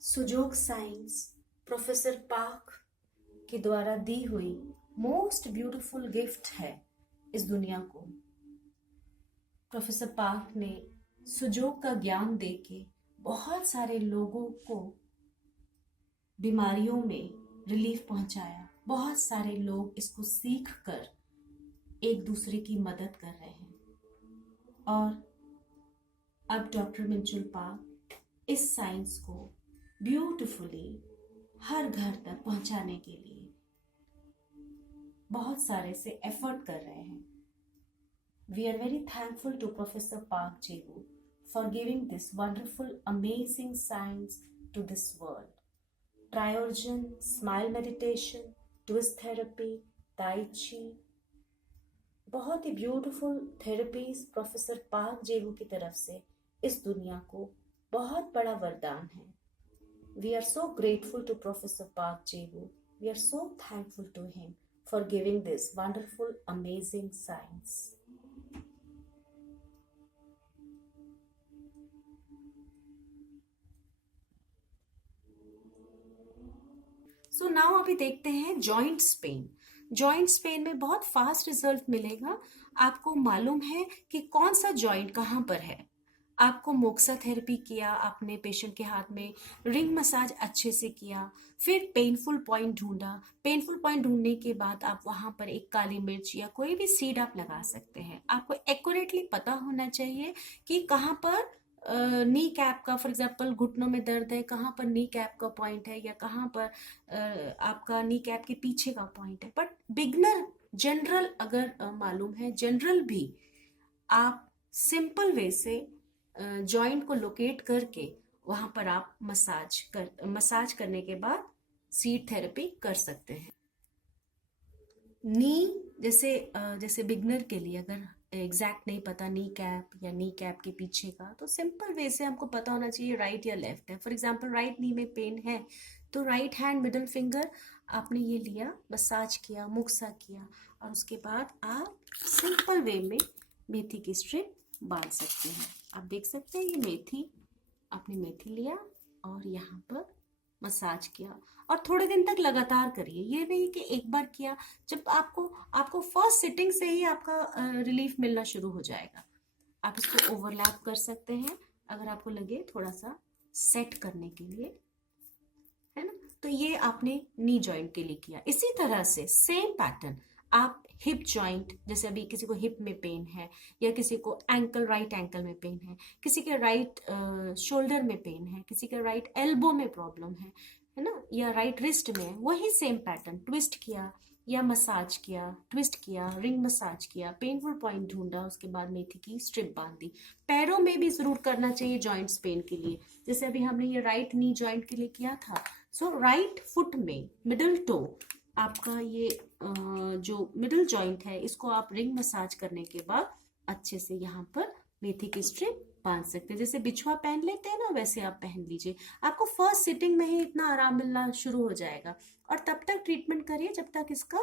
सुजोग साइंस प्रोफेसर पार्क के द्वारा दी हुई मोस्ट ब्यूटीफुल गिफ्ट है इस दुनिया को। प्रोफेसर पार्क ने सुजोग का ज्ञान देके बहुत सारे लोगों को बीमारियों में रिलीफ पहुंचाया। बहुत सारे लोग इसको सीख कर एक दूसरे की मदद कर रहे हैं और अब डॉक्टर मिंचुल पार्क इस साइंस को ब्यूटीफुली हर घर तक पहुंचाने के लिए बहुत सारे से एफर्ट कर रहे हैं। We are very thankful to Professor Park Jae-woo for giving this wonderful, amazing science to this world. Triogen, smile meditation, twist therapy, tai chi, बहुत ही ब्यूटीफुल थेरेपीज प्रोफेसर पार्क जेवू की तरफ से इस दुनिया को बहुत बड़ा वरदान है। We are so grateful to Professor Park Jae-woo. We are so thankful to him for giving this wonderful, amazing science. So now अभी देखते हैं जॉइंट्स पेन। जॉइंट्स पेन में बहुत फास्ट रिजल्ट मिलेगा। आपको मालूम है कि कौन सा जॉइंट कहाँ पर है। आपको मोक्सा थेरेपी किया, आपने पेशेंट के हाथ में रिंग मसाज अच्छे से किया, फिर पेनफुल पॉइंट ढूंढा। पेनफुल पॉइंट ढूंढने के बाद आप वहाँ पर एक काली मिर्च या कोई भी सीड आप लगा सकते हैं। आपको एक्यूरेटली पता होना चाहिए कि कहाँ पर नी कैप का, फॉर एग्जांपल घुटनों में दर्द है, कहाँ पर नी कैप का पॉइंट है या कहाँ पर आपका नी कैप के पीछे का पॉइंट है। बट बिगनर जनरल अगर मालूम है, जनरल भी आप सिंपल वे से जॉइंट को लोकेट करके वहाँ पर आप मसाज करने के बाद सीड थेरेपी कर सकते हैं। नी जैसे बिगनर के लिए अगर एग्जैक्ट नहीं पता नी कैप या नी कैप के पीछे का, तो सिंपल वे से हमको पता होना चाहिए राइट या लेफ्ट है। फॉर एग्जांपल राइट नी में पेन है तो राइट हैंड मिडिल फिंगर आपने ये लिया, मसाज किया, मुक्सा किया और उसके बाद आप सिंपल वे में मेथी की स्ट्रिप बांध सकते हैं। आप देख सकते हैं ये मेथी, आपने मेथी लिया और यहाँ पर मसाज किया और थोड़े दिन तक लगातार करिए। ये नहीं कि एक बार किया, जब आपको फर्स्ट सिटिंग से ही आपका रिलीफ मिलना शुरू हो जाएगा। आप इसको ओवरलैप कर सकते हैं अगर आपको लगे थोड़ा सा सेट करने के लिए, है ना। तो ये आपने नी जॉइंट के लिए किया। इसी तरह से सेम पैटर्न आप हिप जॉइंट, जैसे अभी किसी को हिप में पेन है, या किसी को एंकल, राइट एंकल में पेन है, किसी के राइट शोल्डर में पेन है, किसी के राइट एल्बो में प्रॉब्लम है ना, या राइट रिस्ट में है, वही सेम पैटर्न ट्विस्ट किया या मसाज किया, ट्विस्ट किया, रिंग मसाज किया, पेनफुल पॉइंट ढूंढा, उसके बाद मेथी की स्ट्रिप बांध दी। पैरों में भी जरूर करना चाहिए जॉइंट्स पेन के लिए, जैसे अभी हमने ये राइट नी जॉइंट के लिए किया था। सो राइट फुट में मिडल टो, आपका ये जो मिडल जॉइंट है, इसको आप रिंग मसाज करने के बाद अच्छे से यहाँ पर मेथी की स्ट्रिप बांध सकते हैं। जैसे बिछुआ पहन लेते हैं ना, वैसे आप पहन लीजिए। आपको फर्स्ट सिटिंग में ही इतना आराम मिलना शुरू हो जाएगा, और तब तक ट्रीटमेंट करिए जब तक इसका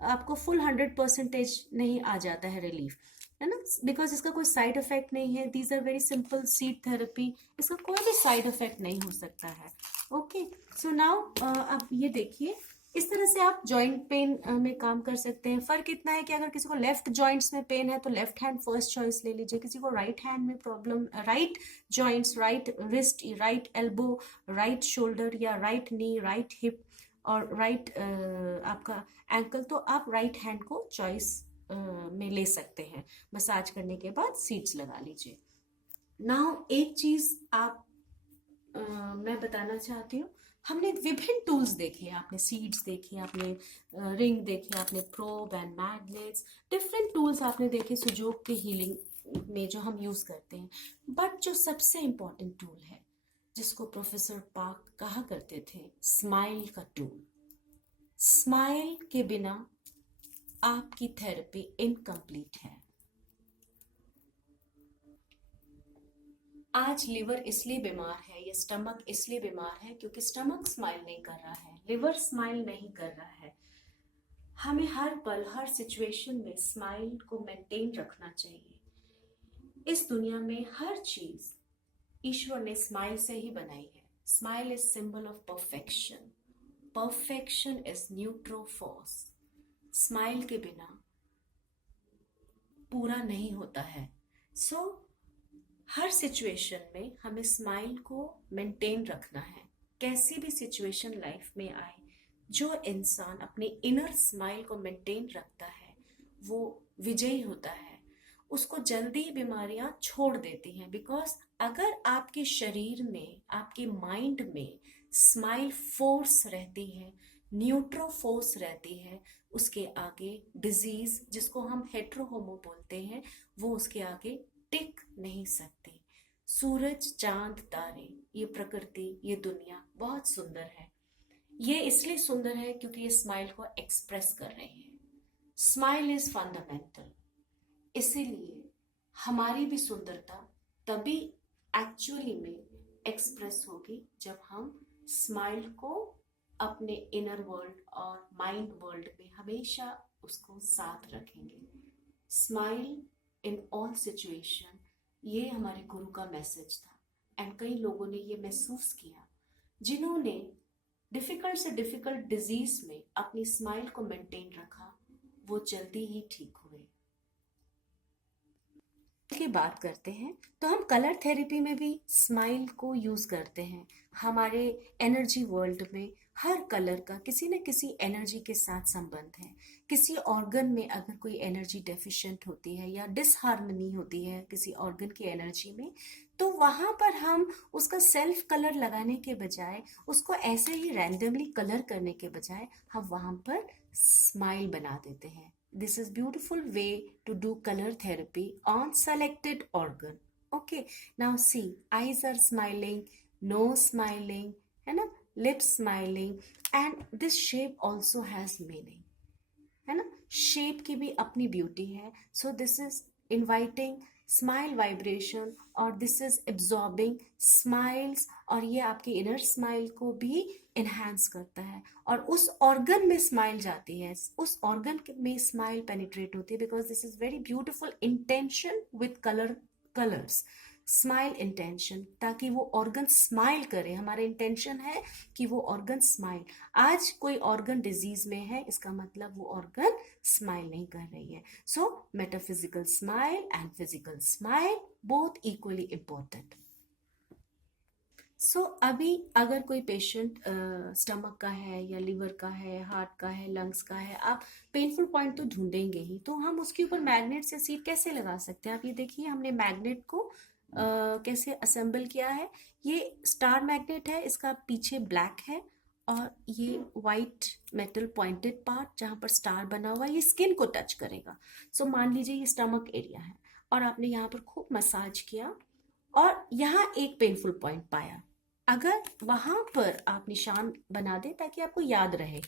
आपको फुल 100% नहीं आ जाता है रिलीफ, है ना, बिकॉज इसका कोई साइड इफेक्ट नहीं है। These are very simple seed therapy, इसका कोई भी साइड इफेक्ट नहीं हो सकता है। ओके, सो नाउ अब ये देखिए, इस तरह से आप जॉइंट पेन में काम कर सकते हैं। फर्क इतना है कि अगर किसी को लेफ्ट जॉइंट्स में पेन है तो लेफ्ट हैंड फर्स्ट चॉइस ले लीजिए, किसी को राइट हैंड में problem, right joints, right wrist, right elbow, right shoulder, या राइट नी, राइट हिप और राइट आपका एंकल, तो आप राइट हैंड को चॉइस में ले सकते हैं। मसाज करने के बाद सीड्स लगा लीजिए। नाउ एक चीज आप मैं बताना चाहती हूँ, हमने विभिन्न टूल्स देखे, आपने सीड्स देखे, आपने रिंग देखे, आपने probe and magnets, different tools आपने देखे सुजोग के हीलिंग में जो हम यूज करते हैं। बट जो सबसे इम्पोर्टेंट टूल है, जिसको प्रोफेसर पार्क कहा करते थे स्माइल का टूल, स्माइल के बिना आपकी थेरेपी इनकम्प्लीट है। आज लिवर इसलिए बीमार है या स्टमक इसलिए बीमार है क्योंकि स्टमक स्माइल नहीं कर रहा है, लिवर स्माइल नहीं कर रहा है। हमें हर पल, हर सिचुएशन में स्माइल को मेंटेन रखना चाहिए। इस दुनिया में हर चीज ईश्वर ने स्माइल से ही बनाई है। Smile is symbol of perfection, perfection is न्यूट्रोफॉस। स्माइल के बिना पूरा नहीं होता है। सो हर सिचुएशन में हमें स्माइल को मेंटेन रखना है। कैसी भी सिचुएशन लाइफ में आए, जो इंसान अपने इनर स्माइल को मेंटेन रखता है वो विजयी होता है। उसको जल्दी ही बीमारियां छोड़ देती हैं, बिकॉज अगर आपके शरीर में, आपके माइंड में स्माइल फोर्स रहती है, न्यूट्रो फोर्स रहती है, उसके आगे डिजीज, जिसको हम हेट्रोहोमो बोलते हैं, वो उसके आगे टिक नहीं सकती। सूरज, चांद, तारे, ये प्रकृति, ये दुनिया बहुत सुंदर है। ये इसलिए सुंदर है क्योंकि ये स्माइल को एक्सप्रेस कर रहे हैं। Smile is fundamental. इसीलिए हमारी भी सुंदरता तभी एक्चुअली में एक्सप्रेस होगी जब हम स्माइल को अपने इनर वर्ल्ड और माइंड वर्ल्ड में हमेशा उसको साथ रखेंगे। स्माइल इन ऑल सिचुएशन, ये हमारे गुरु का मैसेज था। एंड कई लोगों ने ये महसूस किया, जिन्होंने डिफिकल्ट से डिफिकल्ट डिजीज में अपनी स्माइल को मेंटेन रखा, वो जल्दी ही ठीक हुए। की बात करते हैं तो हम कलर थेरेपी में भी स्माइल को यूज करते हैं। हमारे एनर्जी वर्ल्ड में हर कलर का किसी न किसी एनर्जी के साथ संबंध है। किसी ऑर्गन में अगर कोई एनर्जी डेफिशिएंट होती है या डिसहार्मनी होती है किसी ऑर्गन की एनर्जी में, तो वहां पर हम उसका सेल्फ कलर लगाने के बजाय, उसको ऐसे ही रैंडमली कलर करने के बजाय, हम वहां पर स्माइल बना देते हैं। This is beautiful way to do color therapy on selected organ. Okay, now see, eyes are smiling, nose smiling, है ना, lips smiling, and this shape also has meaning, है ना, shape की भी अपनी beauty है। So this is inviting smile vibration, और this is absorbing smiles, और ये आपके इनर स्माइल को भी इन्हांस करता है, और उस ऑर्गन में स्माइल जाती है, उस ऑर्गन में स्माइल पेनिट्रेट होती है, because this is very beautiful intention with colours. Smile intention, ताकि वो ऑर्गन स्माइल करे। हमारा इंटेंशन है कि वो ऑर्गन स्माइल। आज कोई ऑर्गन डिजीज में है, इसका मतलब वो ऑर्गन स्माइल नहीं कर रही है। So metaphysical smile and physical smile both equally important. अभी अगर कोई पेशेंट स्टमक का है या लिवर का है, हार्ट का है, लंग्स का है, आप पेनफुल पॉइंट तो ढूंढेंगे ही, तो हम उसके ऊपर मैग्नेट से सीट कैसे लगा सकते हैं? आप ये देखिए, हमने मैग्नेट को कैसे असेंबल किया है। ये स्टार मैग्नेट है, इसका पीछे ब्लैक है और ये वाइट मेटल पॉइंटेड पार्ट जहाँ पर स्टार बना हुआ है, ये स्किन को टच करेगा। मान लीजिए ये स्टमक एरिया है और आपने यहाँ पर खूब मसाज किया और यहाँ एक पेनफुल पॉइंट पाया, अगर वहां पर आप निशान बना दें ताकि आपको याद रहे।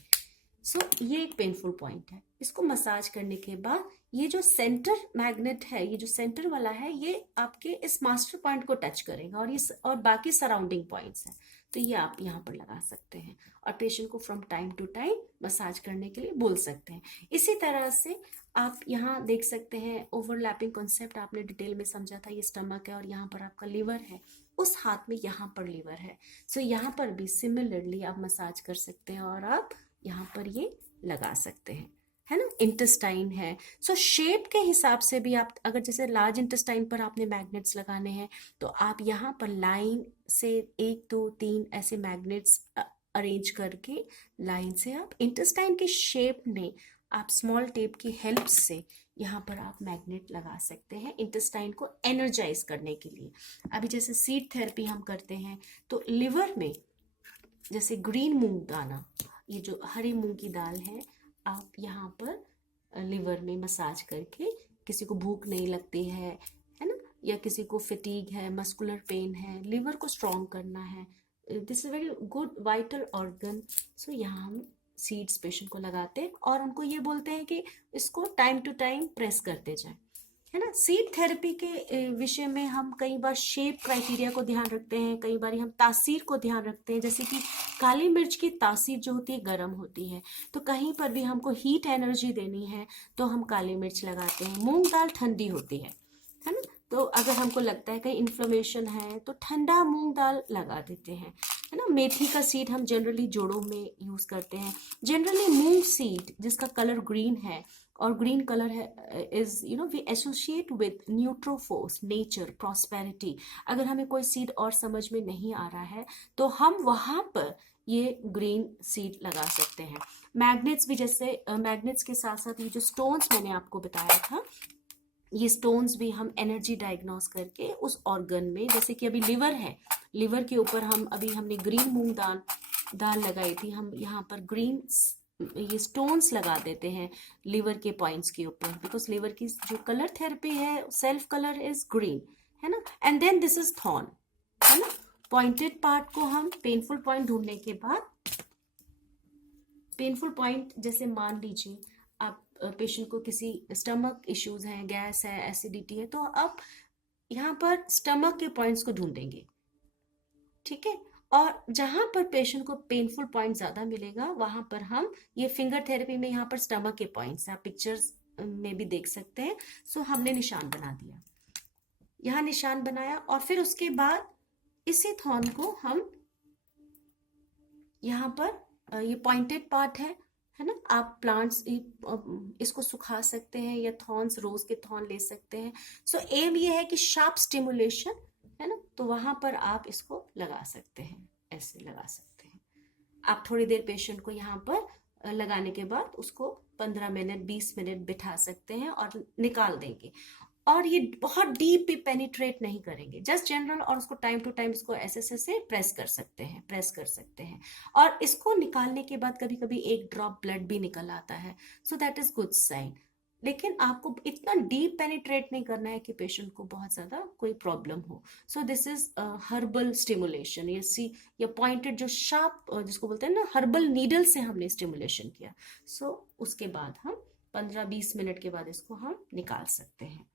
ये एक पेनफुल पॉइंट है, इसको मसाज करने के बाद ये जो सेंटर मैग्नेट है, ये जो सेंटर वाला है, ये आपके इस मास्टर पॉइंट को टच करेगा और बाकी सराउंडिंग पॉइंट्स हैं, तो ये आप यहाँ पर लगा सकते हैं और पेशेंट को from time to time massage करने के लिए बोल सकते हैं। इसी तरह से आप यहाँ देख सकते हैं, ओवरलैपिंग कॉन्सेप्ट आपने डिटेल में समझा था। ये स्टमक है और यहाँ पर आपका लिवर है, उस हाथ में यहाँ पर लिवर है। यहाँ पर भी सिमिलरली आप मसाज कर सकते हैं और आप यहाँ पर ये लगा सकते हैं, है ना। इंटेस्टाइन है, शेप के हिसाब से भी आप, अगर जैसे लार्ज इंटेस्टाइन पर आपने मैग्नेट्स लगाने हैं तो आप यहाँ पर लाइन से 1 2 3 ऐसे मैग्नेट्स अरेंज करके लाइन से आप इंटेस्टाइन के शेप में आप स्मॉल टेप की हेल्प से यहाँ पर आप मैग्नेट लगा सकते हैं इंटेस्टाइन को एनर्जाइज करने के लिए। अभी जैसे सीड थेरेपी हम करते हैं तो लिवर में जैसे ग्रीन मूंग दाना, ये जो हरी मूंग की दाल है, आप यहाँ पर लिवर में मसाज करके, किसी को भूख नहीं लगती है ना, या किसी को फटीग है, मस्कुलर पेन है, लिवर को स्ट्रॉन्ग करना है, this is very good vital organ. यहाँ हम सीड्स पेशेंट को लगाते हैं और उनको ये बोलते हैं कि इसको टाइम टू टाइम प्रेस करते जाएं, है ना। सीड थेरेपी के विषय में हम कई बार शेप क्राइटेरिया को ध्यान रखते हैं, कई बार हम तासीर को ध्यान रखते हैं। जैसे कि काली मिर्च की तासीर जो होती है गर्म होती है, तो कहीं पर भी हमको हीट एनर्जी देनी है तो हम काली मिर्च लगाते हैं। मूंग दाल ठंडी होती है ना, तो अगर हमको लगता है कहीं इन्फ्लेमेशन है तो ठंडा मूंग दाल लगा देते हैं, है ना। मेथी का सीड हम जनरली जोड़ों में यूज करते हैं। जनरली मूंग सीड जिसका कलर ग्रीन है, और ग्रीन कलर है इज वी एसोसिएट विद न्यूट्रोफोर्स, नेचर, प्रॉस्पेरिटी। अगर हमें कोई सीड और समझ में नहीं आ रहा है तो हम वहां पर ये ग्रीन सीड लगा सकते हैं। मैग्नेट्स भी, जैसे मैग्नेट्स के साथ साथ ये जो स्टोन्स मैंने आपको बताया था, ये स्टोन्स भी हम एनर्जी डायग्नोस करके उस ऑर्गन में, जैसे कि अभी लिवर है, लिवर के ऊपर हमने ग्रीन मूंग दाल लगाई थी, हम यहाँ पर ग्रीन ये स्टोन्स लगा देते हैं लिवर के पॉइंट्स के ऊपर, बिकॉज लिवर की जो कलर थेरेपी है, सेल्फ कलर इज ग्रीन, है ना। And then this is thorn, है ना। पॉइंटेड पार्ट को हम पेनफुल पॉइंट ढूंढने के बाद, पेनफुल पॉइंट जैसे मान लीजिए आप पेशेंट को किसी स्टमक इश्यूज हैं, गैस है, एसिडिटी है, तो आप यहाँ पर स्टमक के पॉइंट्स को ढूंढेंगे, ठीक है। और जहां पर पेशेंट को पेनफुल पॉइंट ज्यादा मिलेगा वहां पर हम ये फिंगर थेरेपी में यहाँ पर स्टमक के पॉइंट्स आप पिक्चर्स में भी देख सकते हैं। हमने निशान बना दिया, यहाँ निशान बनाया और फिर उसके बाद इसी थॉर्न को हम यहाँ पर, ये पॉइंटेड पार्ट है ना, आप प्लांट्स इसको सुखा सकते हैं या थॉर्न्स, रोज के थॉर्न ले सकते हैं। एम ये है कि शार्प स्टिमुलेशन, है ना, तो वहां पर आप इसको लगा सकते हैं, ऐसे लगा सकते हैं। आप थोड़ी देर पेशेंट को यहाँ पर लगाने के बाद उसको 15 मिनट 20 मिनट बिठा सकते हैं और निकाल देंगे। और ये बहुत डीप भी पेनिट्रेट नहीं करेंगे, जस्ट जनरल, और उसको टाइम टू टाइम इसको ऐसे प्रेस कर सकते हैं। और इसको निकालने के बाद कभी कभी एक ड्रॉप ब्लड भी निकल आता है, so that is good sign. लेकिन आपको इतना डीप पेनिट्रेट नहीं करना है कि पेशेंट को बहुत ज्यादा कोई प्रॉब्लम हो। दिस इज हर्बल स्टिमुलेशन, या पॉइंटेड जो शार्प जिसको बोलते हैं ना, हर्बल नीडल से हमने स्टिमुलेशन किया। उसके बाद हम 15-20 मिनट के बाद इसको हम निकाल सकते हैं।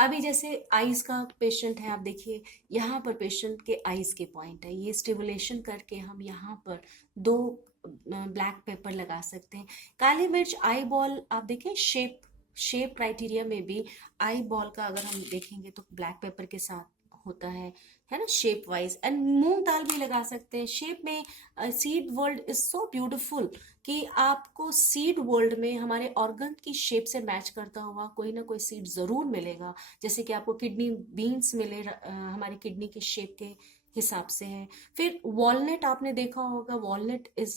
अभी जैसे आईज का पेशेंट है, आप देखिए यहाँ पर पेशेंट के आईज के पॉइंट है, ये स्टिमुलेशन करके हम यहाँ पर 2 ब्लैक पेपर लगा सकते हैं। काली मिर्च आई बॉल, आप देखें शेप क्राइटेरिया में भी आई बॉल का अगर हम देखेंगे तो ब्लैक पेपर के साथ होता है ना, शेप वाइज। एंड मूंग दाल भी लगा सकते हैं शेप में। Seed world is so beautiful कि आपको सीड वर्ल्ड में हमारे ऑर्गन की शेप से मैच करता हुआ कोई ना कोई सीड जरूर मिलेगा। जैसे कि आपको किडनी बीन्स मिले हमारी किडनी के शेप के, हिसाब से है। फिर वॉलनट आपने देखा होगा, walnut is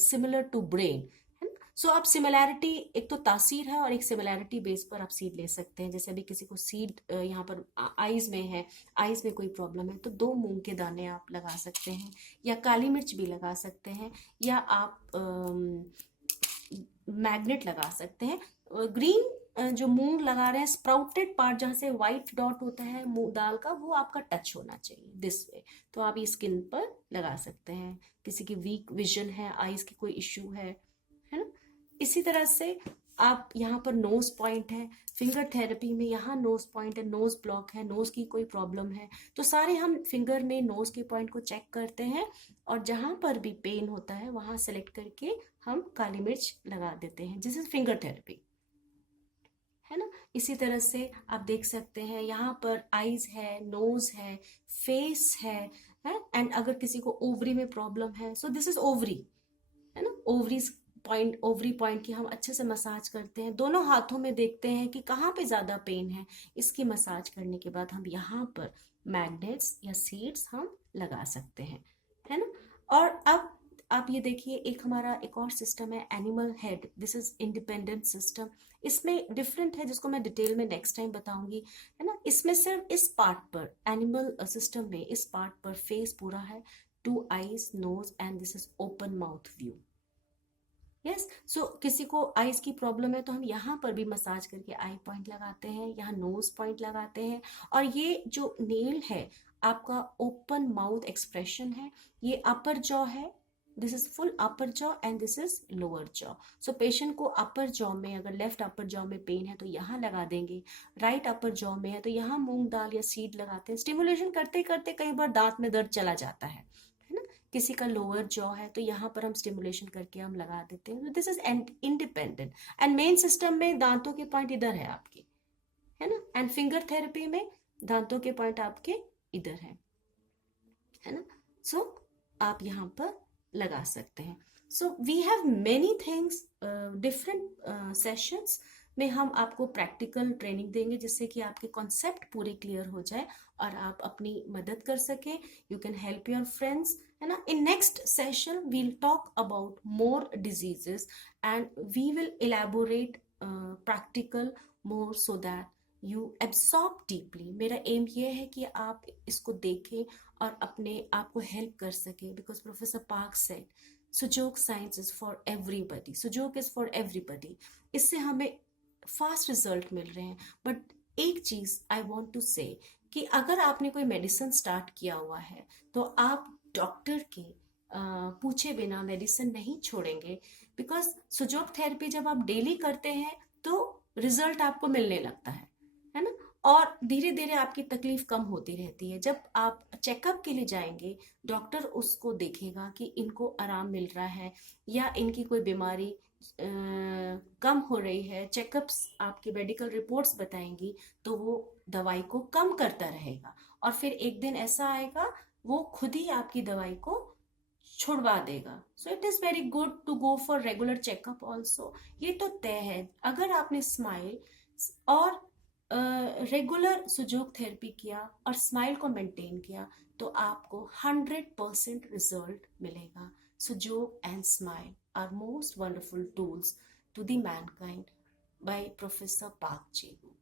similar to brain, है ना। सो आप सिमिलैरिटी, एक तो तासीर है और एक सिमिलैरिटी बेस पर आप सीड ले सकते हैं। जैसे अभी किसी को सीड यहाँ पर आईज में है, आईज में कोई प्रॉब्लम है तो 2 मूंग के दाने आप लगा सकते हैं, या काली मिर्च भी लगा सकते हैं, या आप मैग्नेट लगा सकते हैं। ग्रीन जो मूंग लगा रहे हैं, स्प्राउटेड पार्ट जहाँ से व्हाइट डॉट होता है मूंग दाल का, वो आपका टच होना चाहिए दिस वे, तो आप ये स्किन पर लगा सकते हैं। किसी की वीक विजन है, आईज की कोई इश्यू है ना। इसी तरह से आप यहाँ पर नोज पॉइंट है, फिंगर थेरेपी में यहाँ नोज पॉइंट है, नोज ब्लॉक है, नोज की कोई प्रॉब्लम है, तो सारे हम फिंगर में नोज के पॉइंट को चेक करते हैं, और जहां पर भी पेन होता है वहां सेलेक्ट करके हम काली मिर्च लगा देते हैं, जिस इज फिंगर थेरेपी, है ना। इसी तरह से आप देख सकते हैं यहाँ पर आईज है, नोज है, फेस है, एंड अगर किसी को ओवरी में प्रॉब्लम है, सो दिस इज ओवरी, है ना। ओवरीज पॉइंट, ओवरी पॉइंट की हम अच्छे से मसाज करते हैं, दोनों हाथों में देखते हैं कि कहाँ पे ज्यादा पेन है। इसकी मसाज करने के बाद हम यहाँ पर मैग्नेट्स या सीड्स हम लगा सकते हैं, है ना। और अब आप ये देखिए, एक हमारा एक और सिस्टम है animal head, this is independent system. इसमें डिफरेंट है, जिसको मैं डिटेल में नेक्स्ट टाइम बताऊंगी, है ना। इसमें सिर्फ इस पार्ट पर, एनिमल सिस्टम में इस पार्ट पर फेस पूरा है, 2 eyes, nose, and this is open mouth view. Yes, so किसी को आईज की प्रॉब्लम है तो हम यहाँ पर भी मसाज करके आई पॉइंट लगाते हैं, यहाँ नोज पॉइंट लगाते हैं। और ये जो नेल है आपका ओपन माउथ एक्सप्रेशन है, ये अपर जॉ है, this is full upper jaw and this is lower jaw. So patient को अपर जॉ में, अगर लेफ्ट अपर जॉ में पेन है तो यहाँ लगा देंगे, राइट अपर जॉ में है तो यहाँ मूंग दाल या सीड लगाते हैं। स्टिमुलेशन करते करते कई बार दांत में दर्द चला जाता है ना। किसी का लोअर जॉ है तो यहाँ पर हम स्टिमुलेशन करके हम लगा देते हैं। This is independent, and main system में दांतों के पॉइंट इधर है आपके, है ना। एंड फिंगर थेरेपी में दांतों के पॉइंट आपके इधर है ना। सो आप यहाँ पर लगा सकते हैं। So we have many things, different sessions में हम आपको प्रैक्टिकल ट्रेनिंग देंगे, जिससे कि आपके कॉन्सेप्ट पूरे क्लियर हो जाए और आप अपनी मदद कर सके, you can help your friends, है ना। In next session we'll talk about more diseases and we will elaborate practical more, so that you absorb deeply. मेरा एम ये है कि आप इसको देखें और अपने आप को हेल्प कर सके, because professor Park said Sujok science is for everybody, Sujok is for everybody. इससे हमें फास्ट रिजल्ट मिल रहे हैं। बट एक चीज आई वांट टू से कि अगर आपने कोई मेडिसिन स्टार्ट किया हुआ है तो आप डॉक्टर के पूछे बिना मेडिसिन नहीं छोड़ेंगे, बिकॉज सुजोग थेरेपी जब आप डेली करते हैं तो रिजल्ट आपको मिलने लगता है ना। और धीरे धीरे आपकी तकलीफ कम होती रहती है। जब आप चेकअप के लिए जाएंगे, डॉक्टर उसको देखेगा कि इनको आराम मिल रहा है या इनकी कोई बीमारी कम हो रही है, चेकअप्स आपकी मेडिकल रिपोर्ट्स बताएंगी, तो वो दवाई को कम करता रहेगा। और फिर एक दिन ऐसा आएगा वो खुद ही आपकी दवाई को छुड़वा देगा। So it is very good to go for regular checkup also. ये तो तय है, अगर आपने स्माइल और रेगुलर सुजोग थेरेपी किया और स्माइल को मेंटेन किया तो आपको 100% रिजल्ट मिलेगा। Sujok and smile are most wonderful tools to the mankind by professor Park Chegu.